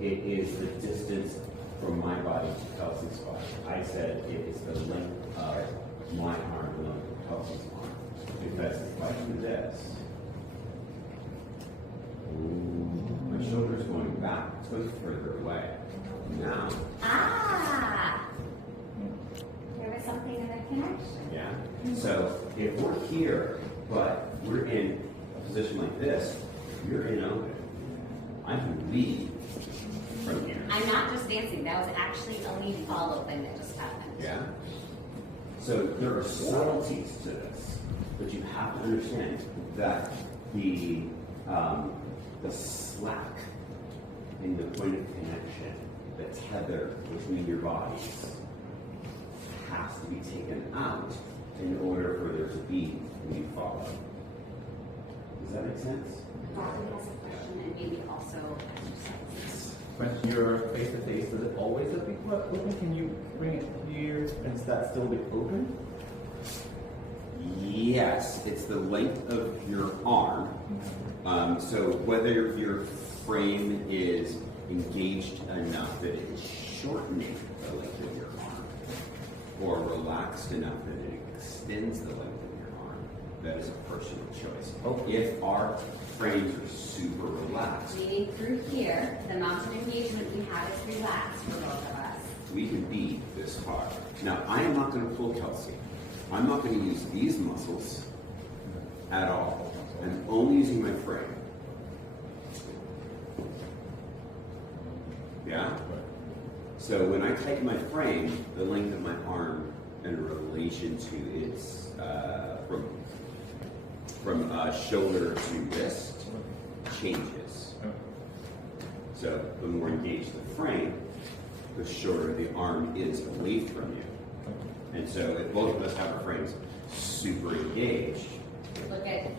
it is the distance from my body to Kelsey's body. I said it is the length of my arm, the length of Kelsey's arm. Because if I do this, my shoulder's going back, it's going further away. Now. There was something in the connection. Yeah. So if we're here, but we're in a position like this, you're in open. I can lead from here. I'm not just dancing. That was actually a lead follow thing that just happened. Yeah. So there are subtleties to this, but you have to understand that the slack in the point of connection, the tether between your bodies, has to be taken out in order for there to be lead follow. Does that make sense? Robin has a question, and maybe also exercises. When you're face to face, does it always look open? Can you bring it here and that still be open? Yes, it's the length of your arm. So whether your frame is engaged enough that it is shortening the length of your arm, or relaxed enough that it extends the length of your arm, that is a personal choice. If our frames are super relaxed, Meaning through here, the amount of engagement we have is relaxed for both of us. we can be this hard. Now, I am not going to pull Kelsey. I'm not going to use these muscles at all. I'm only using my frame. Yeah? So when I tighten my frame, the length of my arm in relation to its from shoulder to wrist changes. So the more engaged the frame, the shorter the arm is away from you. And so if both of us have our frames super engaged. Look at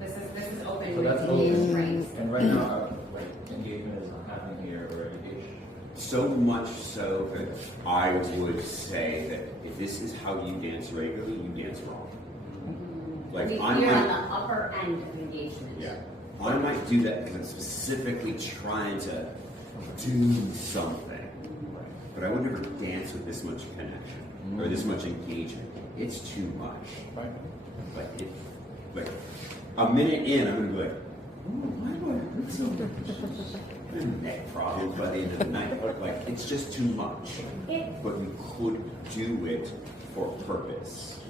this is open So with that's engaged open, frames. and right now, like engagement is happening here or engaged. So much so that I would say that if this is how you dance regularly, you dance wrong. Like You're I'm on the upper end of engagement. yeah. I might do that because I'm specifically trying to do something. But I would never dance with this much connection or this much engagement. It's too much. Right. Like a minute in, I'm gonna be like, oh, why do I hurt so much? A neck problem by the end of the night. Like it's just too much. But we could do it for purpose.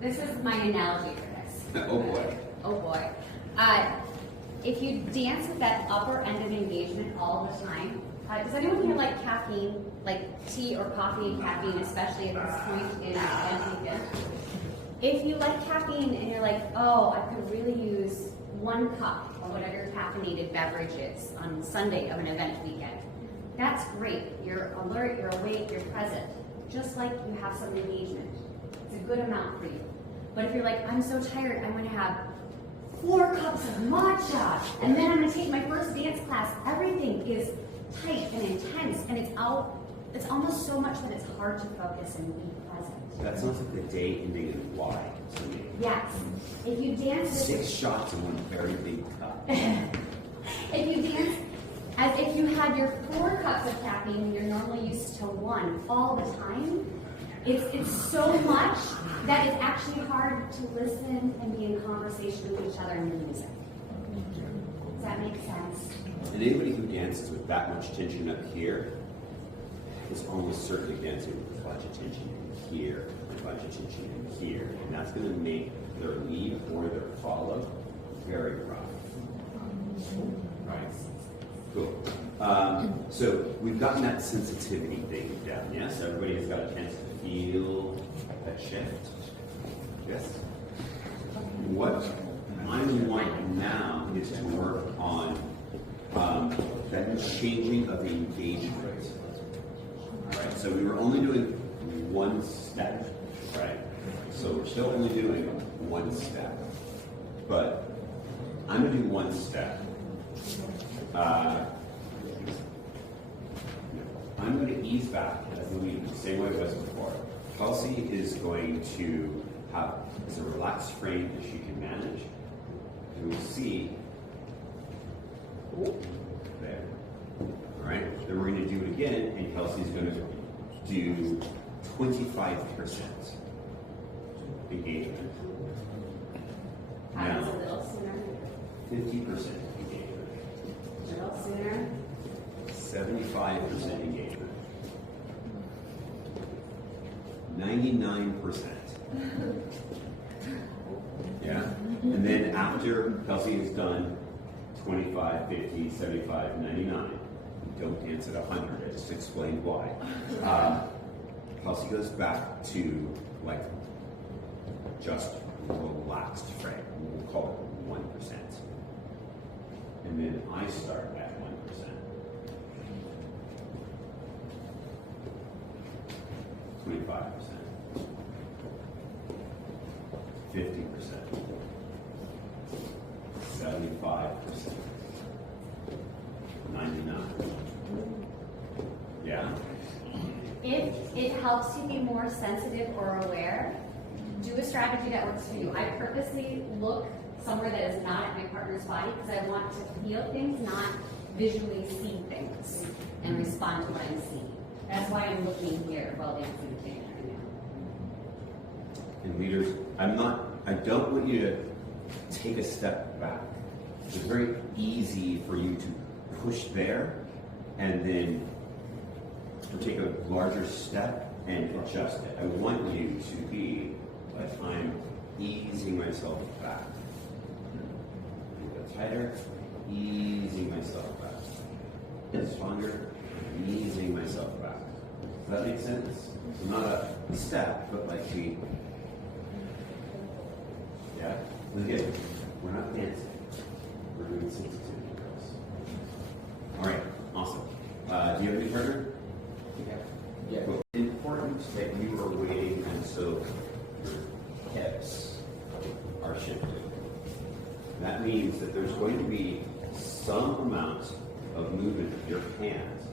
This is my analogy for this. Oh boy. Oh boy. If you dance with that upper end of engagement all the time, does anyone here like caffeine, like tea or coffee and caffeine, especially at this point in dancing? If you like caffeine and you're like, oh, I could really use 1 cup of whatever your caffeinated beverage is on Sunday of an event weekend, that's great. You're alert, you're awake, you're present. Just like you have some engagement. It's a good amount for you. But if you're like, I'm so tired, I'm going to have 4 cups of matcha, and then I'm going to take my first dance class. Everything is tight and intense, and it's almost so much that it's hard to focus and be present. That sounds like the day ending in Y to me. Yes. If you dance with 6 shots in one very big cup. if you dance as if you had your 4 cups of caffeine and you're normally used to 1 all the time, it's so much that it's actually hard to listen and be in conversation with each other in the music. Does that make sense? And anybody who dances with that much tension up here is almost certainly dancing with a bunch of tension in here, a bunch of tension in here. And that's going to make their lead or their follow very rough. Right? Cool. So we've gotten that sensitivity thing down, yes? Everybody has got a chance to feel that shift. Yes? What I want now is to work on that changing of the engagement. All right, so we were only doing 1 step, right? So we're still only doing 1 step. But I'm going to do 1 step. I'm going to ease back as the lead, the same way it was before. Kelsey is going to have as a relaxed frame that she can manage. And we'll see There. All right. Then we're going to do it again, and Kelsey's going to do 25% engagement. Happens a little sooner. 50% engagement. A little sooner. 75% engagement. 99%. Yeah? And then after Kelsey is done 25, 50, 75, 99, don't dance at 100. I just explained why. Kelsey goes back to like just relaxed frame. We'll call it 1%. And then I start at 1%. 25%. 50%. 75%. 99%. Yeah? If it helps you be more sensitive or aware, do a strategy that works for you. I purposely look somewhere that is not at my partner's body because I want to feel things, not visually see things and respond to what I'm seeing. That's why I'm looking here while dancing the thing right now. And leaders, I don't want you to take a step back. It's very easy for you to push there and then take a larger step and adjust it. I want you to be like I'm easing myself back. A little bit tighter, easing myself back. Get stronger, easing myself back. Does that make sense? So not a step, but like the, yeah? Again, we're not dancing. We're doing sensitivity drills. All right, awesome. Do you have any further? Yeah. Well, important that you are waiting and so your hips are shifted. That means that there's going to be some amount of movement of your hands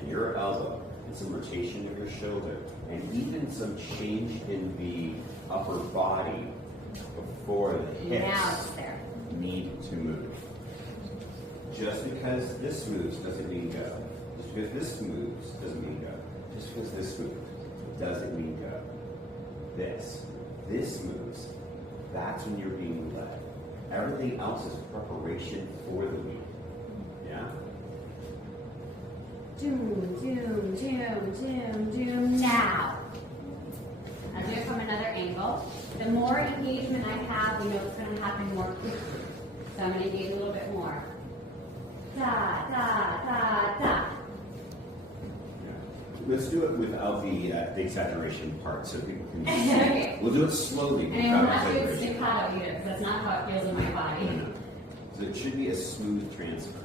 and your elbow and some rotation of your shoulder and even some change in the upper body before the hips Now it's there. need to move. Just because this moves doesn't mean go. Just because this moves doesn't mean go. Just because this moves doesn't mean go. This moves. That's when you're being led. Everything else is preparation for the week. Yeah? Doom, doom, doom, doom, doom, now. I'll do it from another angle. The more engagement I have, we know it's going to happen more quickly. So I'm going to engage a little bit more. Da, da, da, da. Let's do it without the exaggeration part so people can see. Okay. We'll do it slowly And I will without not do it exaggeration. staccato either, because that's not how it feels in my body. No. So it should be a smooth transfer.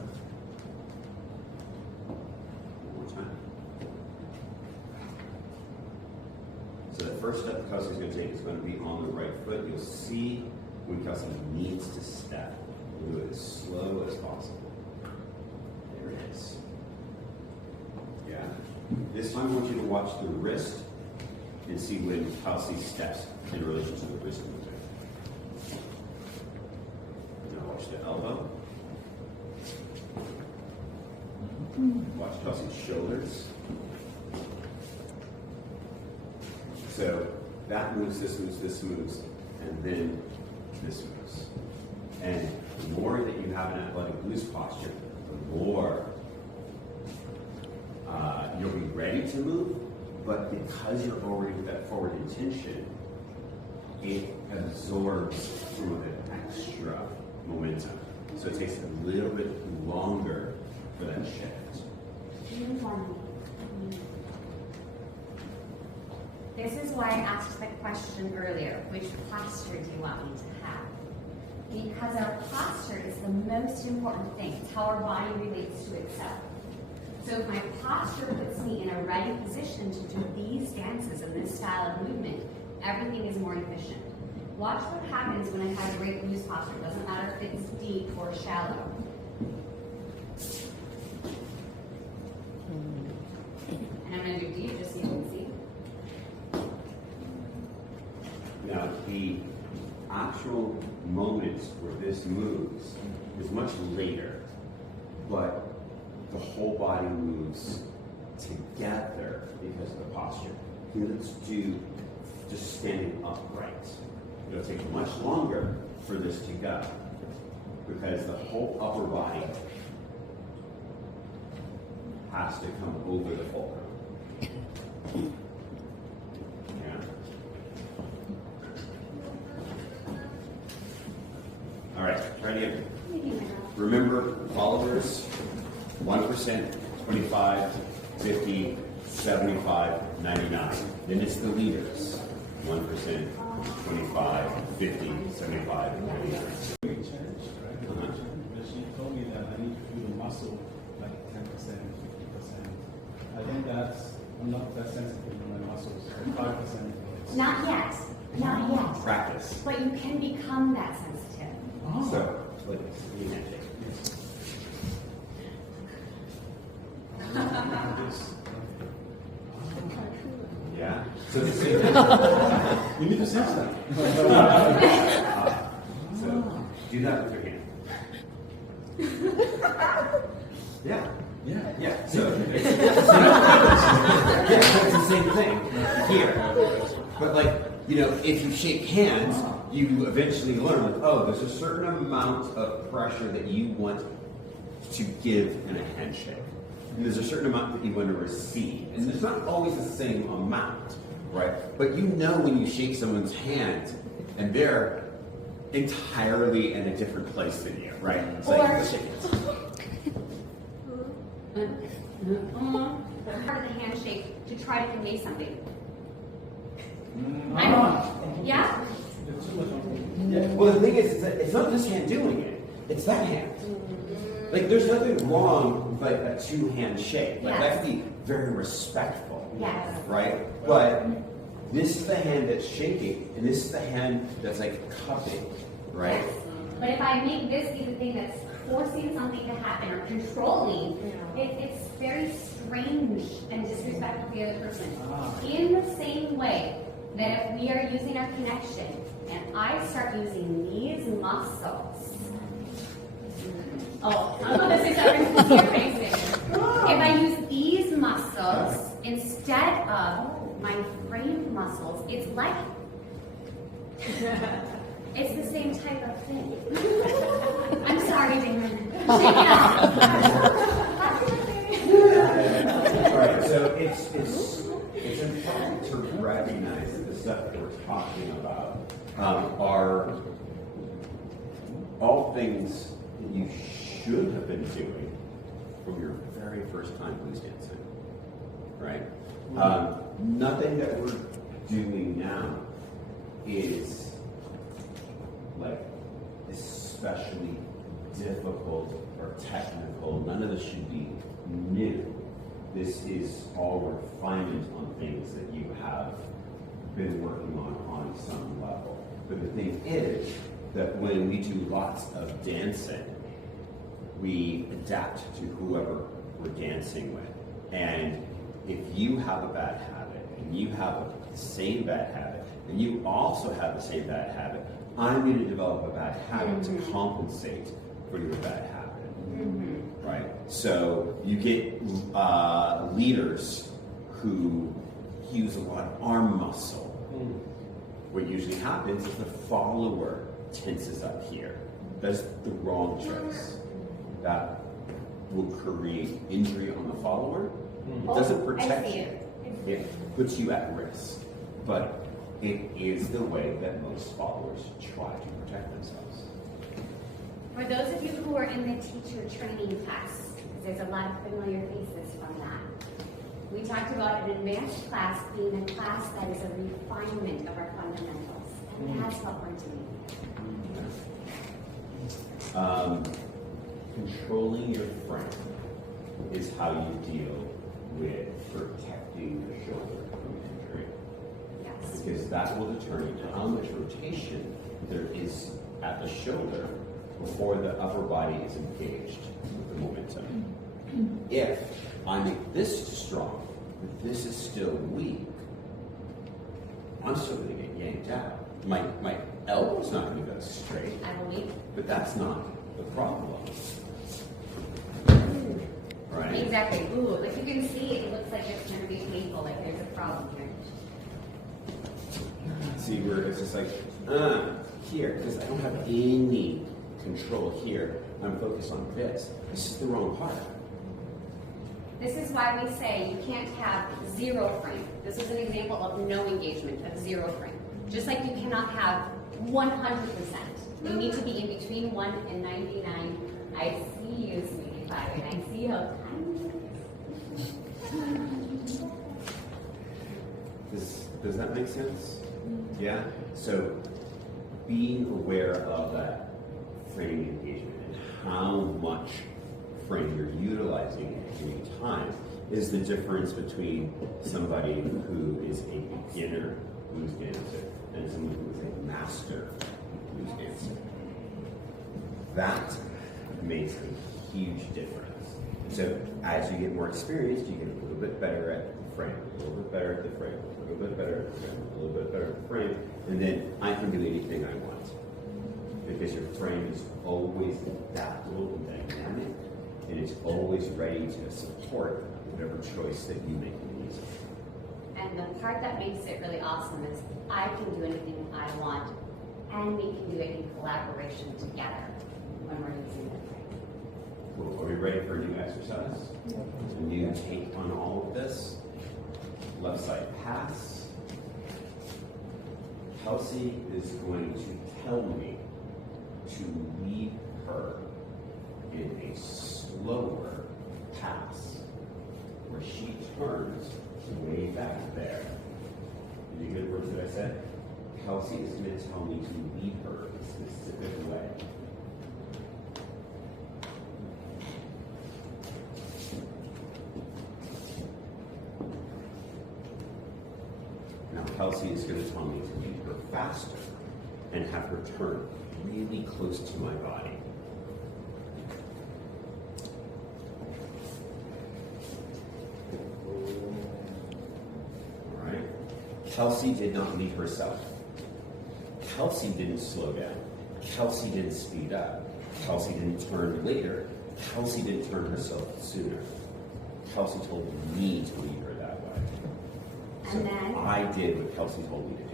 One more time. So the first step Kelsey's going to take is going to be on the right foot. You'll see when Kelsey needs to step. We'll do it as slow as possible. There it is. Yeah. This time I want you to watch the wrist and see when Kelsey steps in relation to the wrist movement. Now watch the elbow. Watch Kelsey's shoulders. So that moves, this moves, this moves, and then this moves. And the more that you have an athletic loose posture, the more you'll be ready to move, but because you're already with that forward intention, it absorbs some of the extra momentum. So it takes a little bit longer for that shift. This is why I asked the question earlier, which posture do you want me to have? Because our posture is the most important thing. It's how our body relates to itself. So if my posture puts me in a ready position to do these dances and this style of movement, everything is more efficient. Watch what happens when I have great loose posture. It doesn't matter if it's deep or shallow. And I'm going to do deep just so you can see. Now, the actual moment where this moves is much later, but the whole body moves together because of the posture. Let's do just standing upright. It'll take much longer for this to go because the whole upper body has to come over the fulcrum. Yeah. All right, try it again. Remember, followers, 1%, 25, 50, 75, 99. Then it's the leaders, 1%, 25, 50, 75, 99. She told me that I need to feel the muscle like 10%, 50%. I think I'm not that sensitive to my muscles, so 5%. Not yet. Not yet. Practice. But you can become that sensitive. So, like this, you can't take it. Yeah. So the same thing. You need to sense that. So do that with your hand. Yeah. Yeah. Yeah. So it's the same thing here. But like, you know, if you shake hands, you eventually learn, like, oh, there's a certain amount of pressure that you want to give in a handshake. And there's a certain amount that you want to receive. And there's not always the same amount, right? But you know when you shake someone's hand and they're entirely in a different place than you, right? It's like, let's shake hands. Part of the handshake to try to convey something. Yeah? Yeah. Well, the thing is that it's not this hand doing it; it's that hand. Like, there's nothing wrong with like a two-hand shake. Like, Yes. that can be very respectful, Yes. right? But this is the hand that's shaking, and this is the hand that's like cupping, right? Yes. But if I make this be the thing that's forcing something to happen or controlling, it's very strange and disrespectful to the other person. In the same way that if we are using our connection and I start using these muscles, oh, I'm going to say something to your face there. If I use these muscles instead of my framed muscles, it's like it's the same type of thing. I'm sorry, Damon. Shake it off. All right, so it's important to recognize that the stuff that we're talking about are all things that you should have been doing from your very first time blues dancing, right? Nothing that we're doing now is like especially difficult or technical. None of this should be new. This is all refinement on things that you have been working on some level. But the thing is that when we do lots of dancing, we adapt to whoever we're dancing with. And if you have a bad habit, and you have the same bad habit, and you also have the same bad habit, I'm going to develop a bad habit to compensate for your bad habit. Right? So you get leaders who use a lot of arm muscle. What usually happens is the follower tenses up here. That's the wrong choice. That will create injury on the follower. It doesn't protect you. It puts you at risk. But it is the way that most followers try to protect themselves. For those of you who are in the teacher training class, because there's a lot of familiar faces from that, we talked about an advanced class being a class that is a refinement of our fundamentals. And that's what we're doing. Controlling your frame is how you deal with protecting the shoulder from injury. Yes. Because that will determine how much rotation there is at the shoulder before the upper body is engaged with the momentum. If I make this strong, but this is still weak, I'm still going to get yanked out. My elbow's not going to go straight, I believe. but that's not the problem. exactly. Ooh, like you can see, it looks like it's going to be painful. Like there's a problem here. See where it's just like, here, because I don't have any control here. I'm focused on this. This is the wrong part. This is why we say you can't have 0 frame. This is an example of no engagement, of 0 frame. Just like you cannot have 100%. You need to be in between 1 and 99. I see you, sweetie pie, and I see how tiny it is. Does that make sense? Yeah? So being aware of that frame engagement and how much frame you're utilizing at any time is the difference between somebody who is a beginner blues dancer and someone who is a master blues dancer. That makes a huge difference. So as you get more experienced, you get a little bit better at the frame, a little bit better at the frame, a little bit better at the frame, a little bit better at the frame, and then I can do anything I want. Because your frame is always adaptable and dynamic, and it's always ready to support whatever choice that you make in the music. And the part that makes it really awesome is I can do anything I want, and we can do it in collaboration together when we're using it. Cool. Are we ready for a new exercise? A new take on all of this? Left side pass. Kelsey is going to tell me to lead her in a slower pass where she turns way back there. Did you get the words that I said? Kelsey is going to tell me to lead her in a specific way. Now Kelsey is going to tell me to lead her faster and have her turn really close to my body. All right. Kelsey did not lead herself. Kelsey didn't slow down. Kelsey didn't speed up. Kelsey didn't turn later. Kelsey didn't turn herself sooner. Kelsey told me to lead her that way. So And then I did what Kelsey told me to do.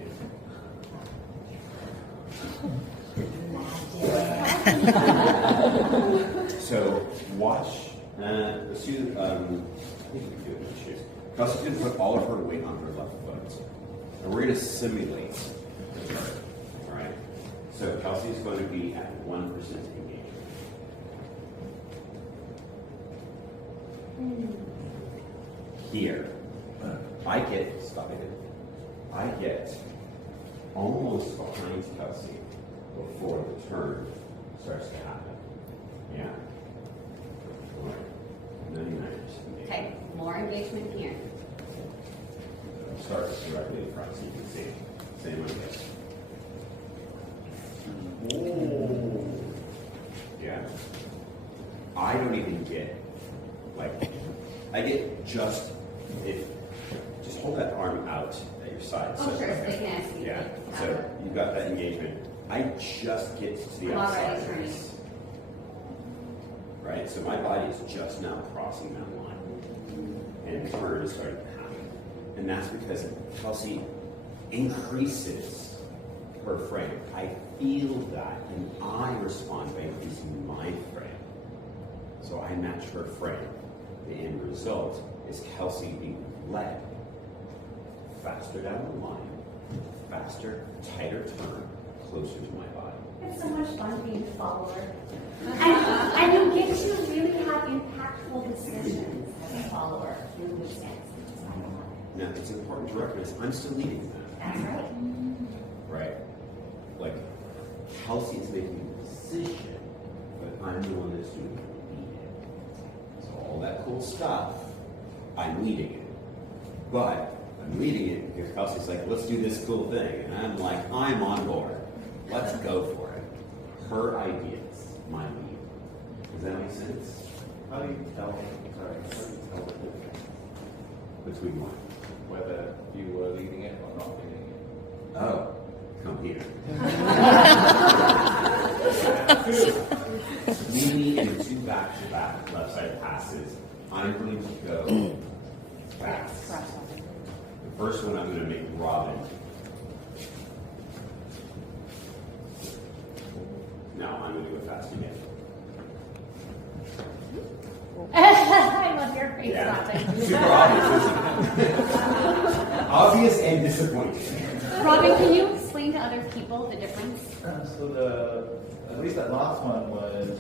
So watch. Let's do. I think we can do it with shoes. Kelsey's going to put all of her weight on her left foot, and we're going to simulate the turn. All right. So Kelsey is going to be at 1% engagement. Here, I get almost behind Kelsey before the turn starts to happen. Yeah. 99%. okay, more engagement here. Start directly in front so you can see. Same like this. Ooh. Yeah. I don't even get, I get just hold that arm out at your side. Oh, sure, so they can see. Yeah. So you've got that engagement. I just get to the I'm already outside. turning. Right? So my body is just now crossing that line. And the turn is starting to happen. And that's because Kelsey increases her frame. I feel that, and I respond by increasing my frame. So I match her frame. The end result is Kelsey being led faster down the line, faster, tighter turn, closer to my body. It's so much fun being a follower. And you get to really have impactful decisions as a follower in which sense. Now, it's important to recognize I'm still leading that. That's right. Right? Like, Kelsey is making a decision, but I'm the one that's doing the leading. So all that cool stuff, I'm leading it. But I'm leading it because Kelsey's like, let's do this cool thing. And I'm like, I'm on board. Let's go for it. Her ideas, my lead. Does that make sense? How do you tell? Sorry, how do you tell the difference Between what? whether you were leading it or not leading it? Oh, come here. Leading in 2 back-to-back left side passes I'm going to go fast. The first one I'm going to make Robin. Now I'm going to go fast again. I love your face, Robin. Super obvious. Obvious and disappointing. Robin, can you explain to other people the difference? So at least that last one was,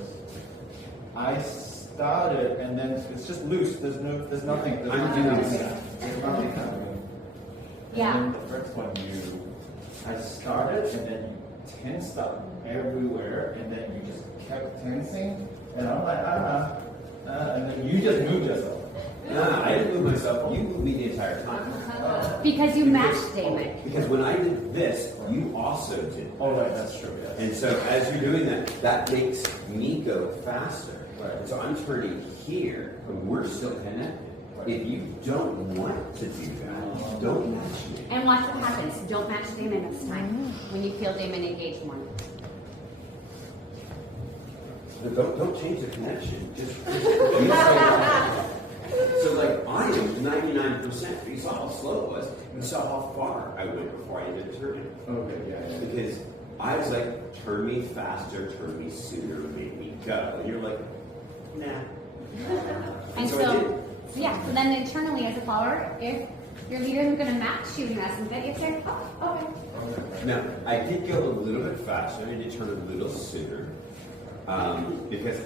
I started and then it's just loose. There's nothing. I'm doing this. There's nothing happening. Yeah. And then the first one I started and then you tensed up everywhere and then you just kept tensing and I'm like, and then you just moved yourself. Nah, I didn't move myself. You moved me the entire time. Because you matched Damon. Because when I did this, you also did. Oh, right, that's true. Yes. And so as you're doing that, that makes me go faster. Right. So I'm turning here, but we're still connected. Right. If you don't want to do that, don't match me. And watch what happens. Don't match Damon next time when you feel Damon engage more. But don't change the connection. Just so like I am 99%. You saw how slow it was. You saw how far I went before I even turned it. Okay, yeah. Because I was like, turn me faster, turn me sooner, make me go. And you're like, nah. And So I did. so then internally as a follower, if your leader is going to match you in essence, then you say, oh, okay. Now, I did go a little bit faster. I did turn a little sooner because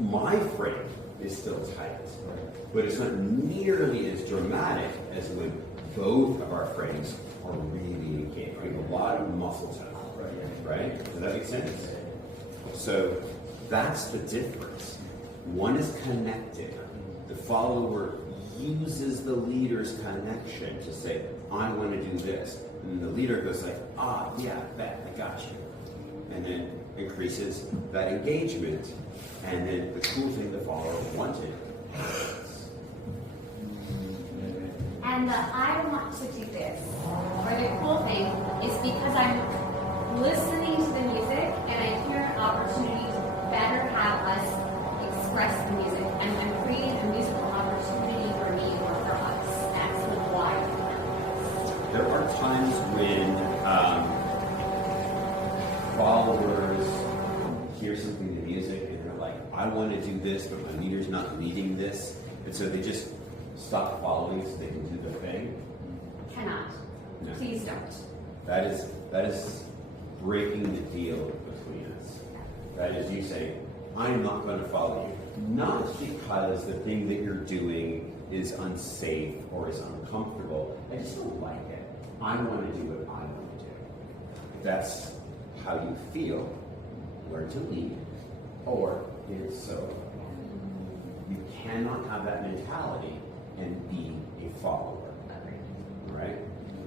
my frame is still tight, but it's not nearly as dramatic as when both of our frames are really engaged. We have a lot of muscle tone, right? Does that make sense? So that's the difference. One is connected. The follower uses the leader's connection to say, I want to do this. And the leader goes like, yeah, bet, I got you. And then increases that engagement. And then the cool thing the follower wanted. And the I want to do this, or the cool thing, is because I'm listening to the music and I hear an opportunity to better have us express the music. And I'm creating a musical opportunity for me or for us. That's why. There are times when followers hear something in the music and they're like, I want to do this, but my leader's not leading this. And so they just stop following so they can do their thing. Cannot. No. Please don't. That is breaking the deal between us. That is you saying, I'm not going to follow you. Not because the thing that you're doing is unsafe or is uncomfortable. I just don't like it. I want to do what I want to do. If that's how you feel, learn to lead or it's so. You cannot have that mentality and be a follower. Right?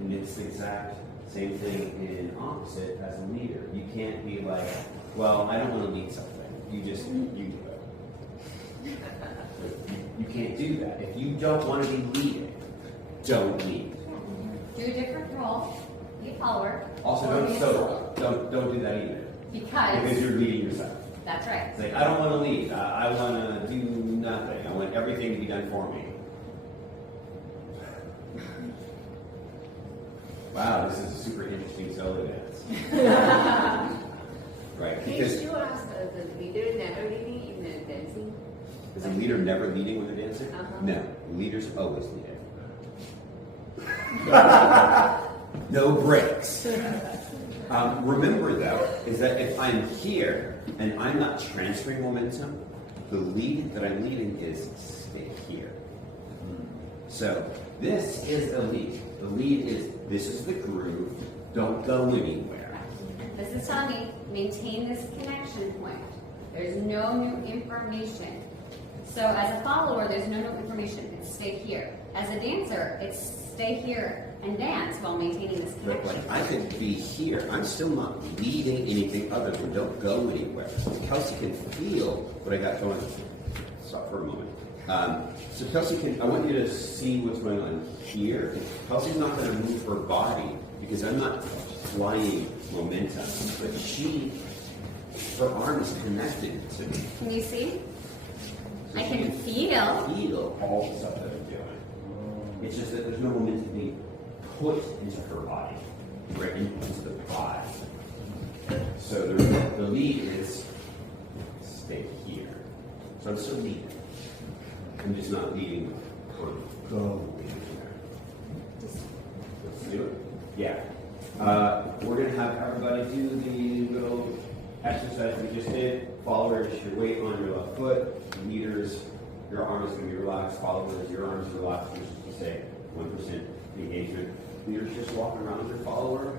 And it's the exact same thing in opposite as a leader. You can't be like, well, I don't want to lead something. You do it. You can't do that. If you don't want to be leading, don't lead. Do a different role. Be a follower. Also, or be a solo. don't do that either. Because you're leading yourself. That's right. It's like, I don't want to lead. I want to do nothing. I want everything to be done for me. Wow, this is a super interesting solo dance. Right, because Can you ask the leader never leading in the dancing? is a leader never leading when they're dancing? Uh-huh. No, leaders always lead. No breaks. Remember though, is that if I'm here and I'm not transferring momentum, the lead that I'm leading is stay here. So this is the lead. The lead is, this is the groove, don't go anywhere. This is telling me, maintain this connection point. There's no new information. So as a follower, there's no new information. It's stay here. As a dancer, it's stay here and dance while maintaining this But connection. like, I could be here. I'm still not leading anything other than don't go anywhere. So Kelsey can feel what I got going. Stop for a moment. So Kelsey I want you to see what's going on here. Kelsey's not going to move her body because I'm not flying momentum, but her arm is connected to me. Can you see? I can can feel. feel all the stuff that I'm doing. It's just that there's no momentum being put into her body, right into the body. So the lead is stay here. So I'm still leading. I'm just not leading her go anywhere. Let's do it. Yeah. We're going to have everybody do the little exercise we just did. Followers, your weight on your left foot. Leaders, your arm is going to be relaxed. Followers, your arms are relaxed. Which is to say 1% engagement. Leaders just walking around your follower.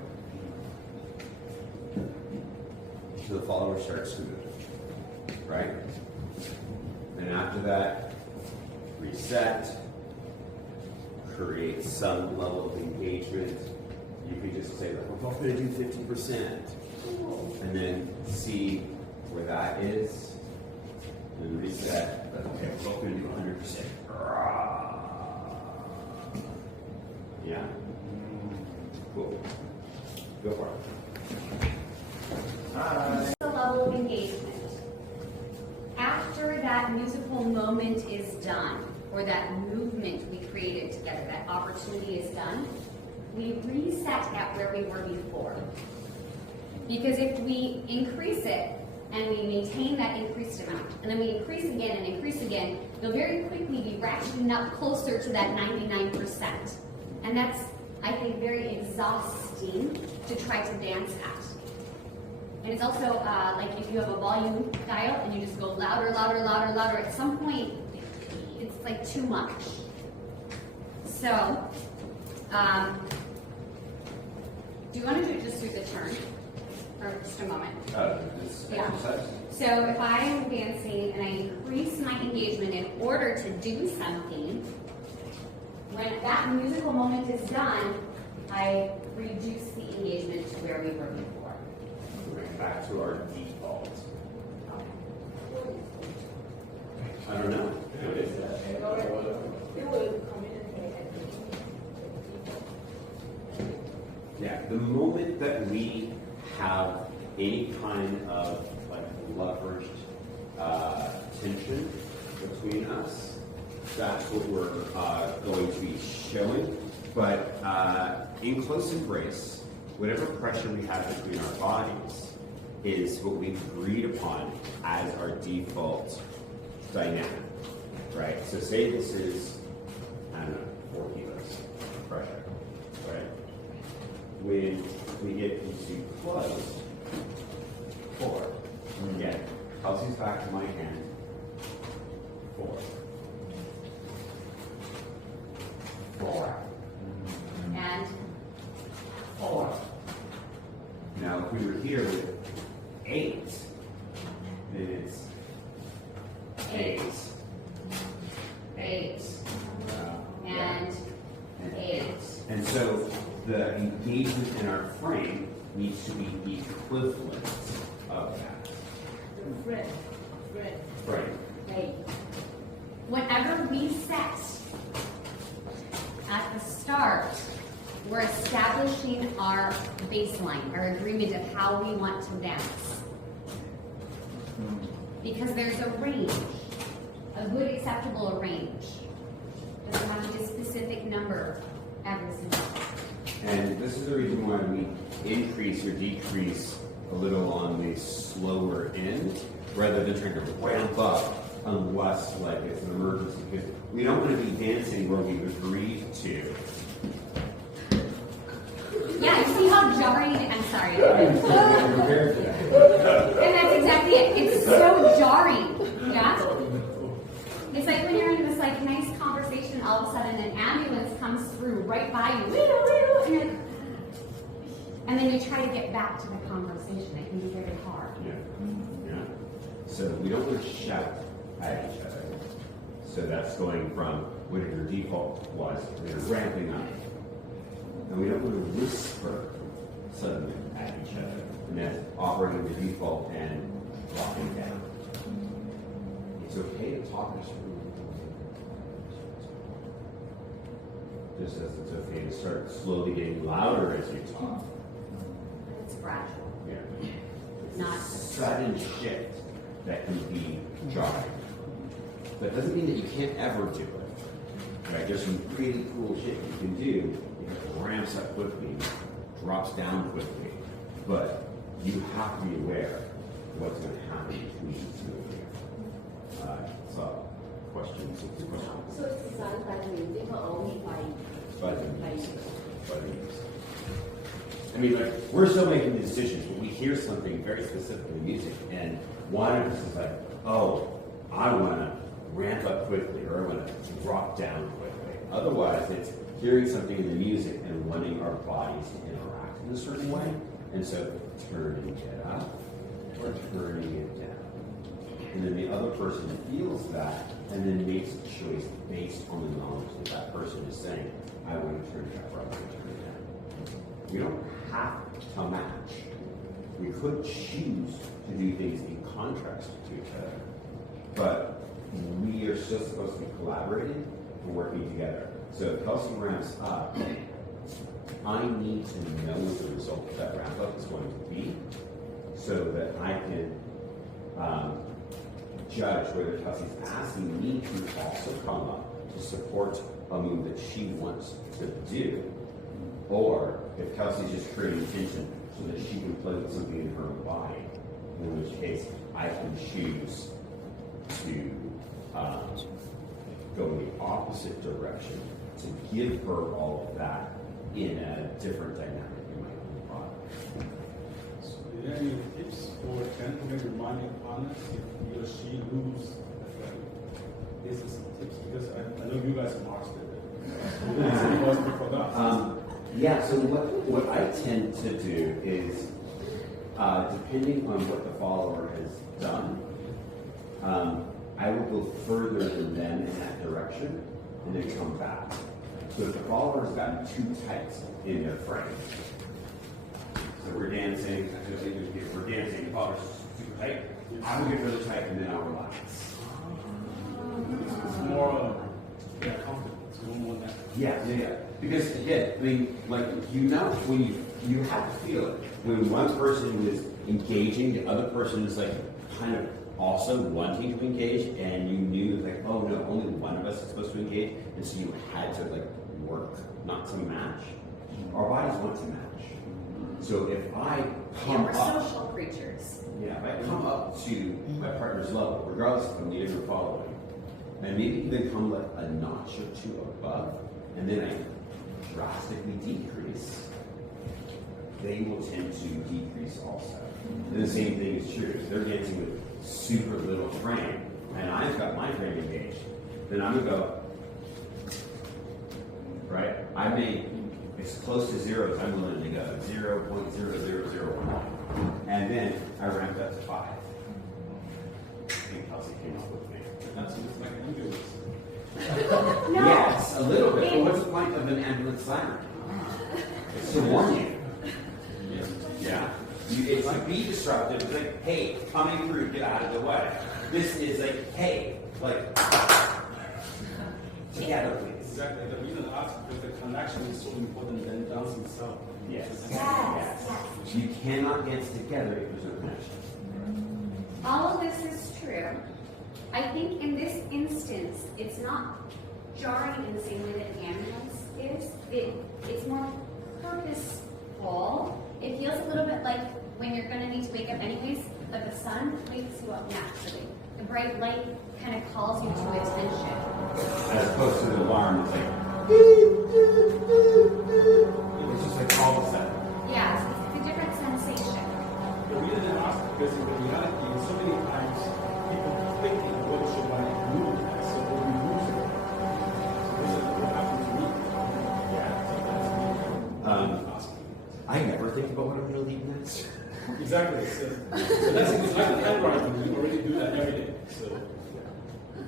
So the follower starts to move. Right? And after that, reset. Create some level of engagement. You can just say, we're both going to do 50%. And then see where that is. And then reset. But okay, we're both going to do 100%. Yeah? Cool. Go for it. Hi. The level of engagement. After that musical moment is done, or that movement we created together, that opportunity is done, we reset at where we were before. Because if we increase it and we maintain that increased amount, and then we increase again, you'll very quickly be ratcheting up closer to that 99%. And that's, I think, very exhausting to try to dance at. And it's also like if you have a volume dial and you just go louder, louder, louder, louder, at some point, it's like too much. So, do you want to do it just through the turn? Or just a moment? This Yeah. exercise? So if I am dancing and I increase my engagement in order to do something, when that musical moment is done, I reduce the engagement to where we were before. Right back to our default. I don't know. What is that? Yeah, the moment that we have any kind of like leveraged tension between us, that's what we're going to be showing. But in close embrace, whatever pressure we have between our bodies is what we've agreed upon as our default dynamic, right? So say this is, I don't know, 4 kilos of pressure, right? When we get into close, 4. Again, Kelsey's back to my hand, 4. 4. And 4. Now, if we were here with 8, then it's 8. 8. And 8. And so the engagement in our frame needs to be equivalent of that. Frame. Right. Whenever we set at the start, we're establishing our baseline, our agreement of how we want to dance. Because there's a range, a good acceptable range. Doesn't have to be a specific number every single time. And this is the reason why we increase or decrease a little on the slower end, rather than trying to ramp up unless like it's an emergency. Because we don't want to be dancing where we've agreed to. Yeah, you see how jarring it is? I'm sorry. I'm prepared for that. And that's exactly it. It's so jarring. Yeah? It's like when you're in this like nice conversation, all of a sudden an ambulance comes through right by you. And, you're like, and then you try to get back to the conversation. It can be very hard. Yeah. Yeah. So we don't want to shout at each other. So that's going from whatever your default was, we're ramping up. And we don't want to whisper suddenly at each other. And that's operating the default and dropping down. It's okay to talk us through. Just as it's okay to start slowly getting louder as you talk. It's gradual. Yeah. It's Not a sudden shift that can be jarring. That doesn't mean that you can't ever do it. Right? There's some really cool shit you can do. It ramps up quickly, drops down quickly, but you have to be aware of what's going to happen between the two of you. So, questions? So it's designed by the music or only by By the music. I mean, like, we're still making the decisions, but we hear something very specific in the music, and one of us is like, oh, I want to ramp up quickly, or I want to drop down quickly. Otherwise, it's hearing something in the music and wanting our bodies to interact in a certain way, and so turning it up or turning it down. And then the other person feels that and then makes a choice based on the knowledge that that person is saying, I want to turn it up or I want to turn it down. We don't have to match. We could choose to do things in contrast to each other, but we are still supposed to be collaborating and working together. So if Kelsey ramps up, I need to know what the result of that ramp up is going to be so that I can judge whether Kelsey's asking me to also come up to support a move that she wants to do, or if Kelsey's just creating tension so that she can play with something in her own body, in which case I can choose to go in the opposite direction to give her all of that in a different dynamic in my own body. So, are there any tips for gentlemen reminding partners if he or she moves? This is some tips because I know you guys mastered it. Most people forgot. Yeah, so what I tend to do is, depending on what the follower has done, I will go further than them in that direction and then come back. So if the follower has gotten too tight in their frame, so we're dancing, the follower's super tight, I will get really tight and then I'll relax. It's more comfortable. It's more that. Yeah. Because again, I mean, like, you know, when you have to feel it. When one person is engaging, the other person is like kind of also wanting to engage, and you knew like, oh no, only one of us is supposed to engage, and so you had to like work not to match. Our bodies want to match. So if I come we're up, social creatures. if I come up to my partner's level, regardless if I'm leading or following, and maybe even come like a notch or two above, and then I drastically decrease, they will tend to decrease also. And the same thing is true. If they're dancing with super little frame, and I've got my frame engaged, then I'm gonna go, right? I may, as close to zero as I'm willing to go, 0.0001. And then I ramped up to 5. I think Kelsey came up with me. That's what it's like ambulance. No. Yes, a little bit. But what's the point of an ambulance siren? It's to warn you. Yeah. It's to be disruptive. It's like, hey, coming through, get out of the way. This is like, hey, like, together, please. Exactly. The reason I asked because the connection is so important than dance itself. Yes. Yes. You cannot dance together if there's no connection. All of this is true. I think in this instance, it's not jarring in the same way that ambulance is. It's more purposeful. It feels a little bit like when you're going to need to wake up anyways, but the sun wakes you up naturally. The bright light kind of calls you to attention. As opposed to the alarm that's like, it's just like all of a sudden. Yeah, it's a different sensation. The reason I asked because in reality, so many times people thinking what should I move, so when we move it. So this is what happened to me. Yeah, so that's asking. I never think about what I'm going to leave next. Exactly. So that's it's like the handwriting. We already do that every day. So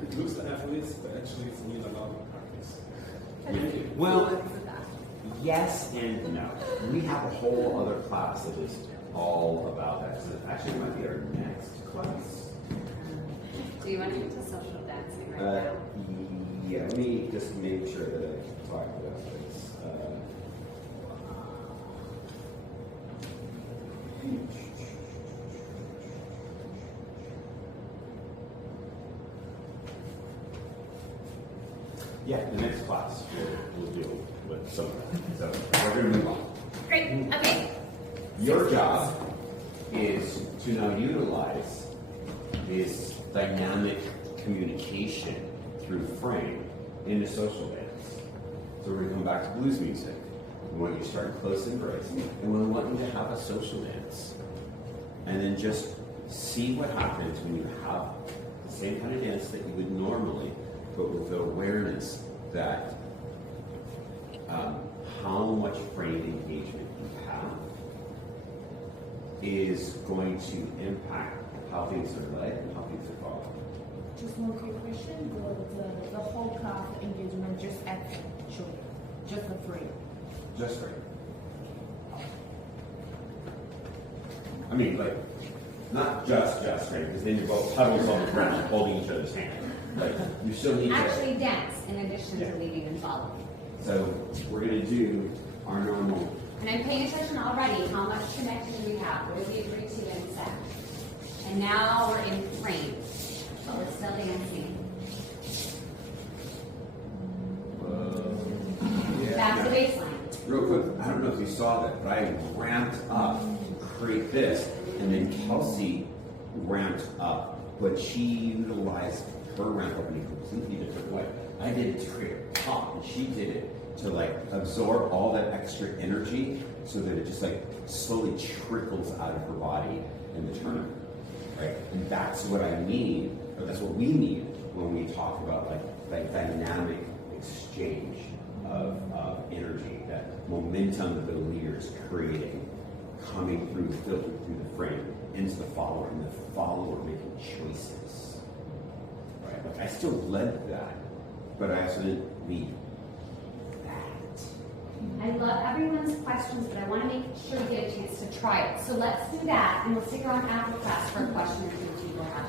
it looks effortless, but actually it's needs a lot of practice. Well, yes and no. We have a whole other class that is all about that. So actually, it might be our next class. Do you want to get to social dancing right now? Yeah, let me just make sure that I can talk about this. Yeah, the next class will deal with some of that. So we're going to move on. Great. Okay. Your job is to now utilize this dynamic communication through frame in a social dance. So we're going to come back to blues music. We want you to start in close embrace, and we want you to have a social dance. And then just see what happens when you have the same kind of dance that you would normally, but with the awareness that how much frame engagement you have is going to impact how things are led and how things are followed. Just one quick question. The whole class engagement just actually, just the three. Just frame. I mean, like, not just frame, because then you're both huddles on the ground holding each other's hand. Like, you still need to. Actually dance in addition Yeah. to leading and following. So we're going to do our normal. And I'm paying attention already. How much connection do we have? What did we agree to and set? And now we're in frame, but we're still dancing. Back to baseline. Real quick, I don't know if you saw that, but I ramped up to create this, and then Kelsey ramped up, but she utilized her ramp up in a completely different way. I did it to create a pop, and she did it to like absorb all that extra energy so that it just like slowly trickles out of her body in the tournament, right? And that's what I mean, or that's what we need when we talk about like dynamic exchange of energy, that momentum that the leader is creating, coming through, filtered through the frame into the follower, and the follower making choices. Right? Like I still led that, but I also didn't lead that. I love everyone's questions, but I want to make sure you get a chance to try it. So let's do that, and we'll stick around after class for a question or two if people have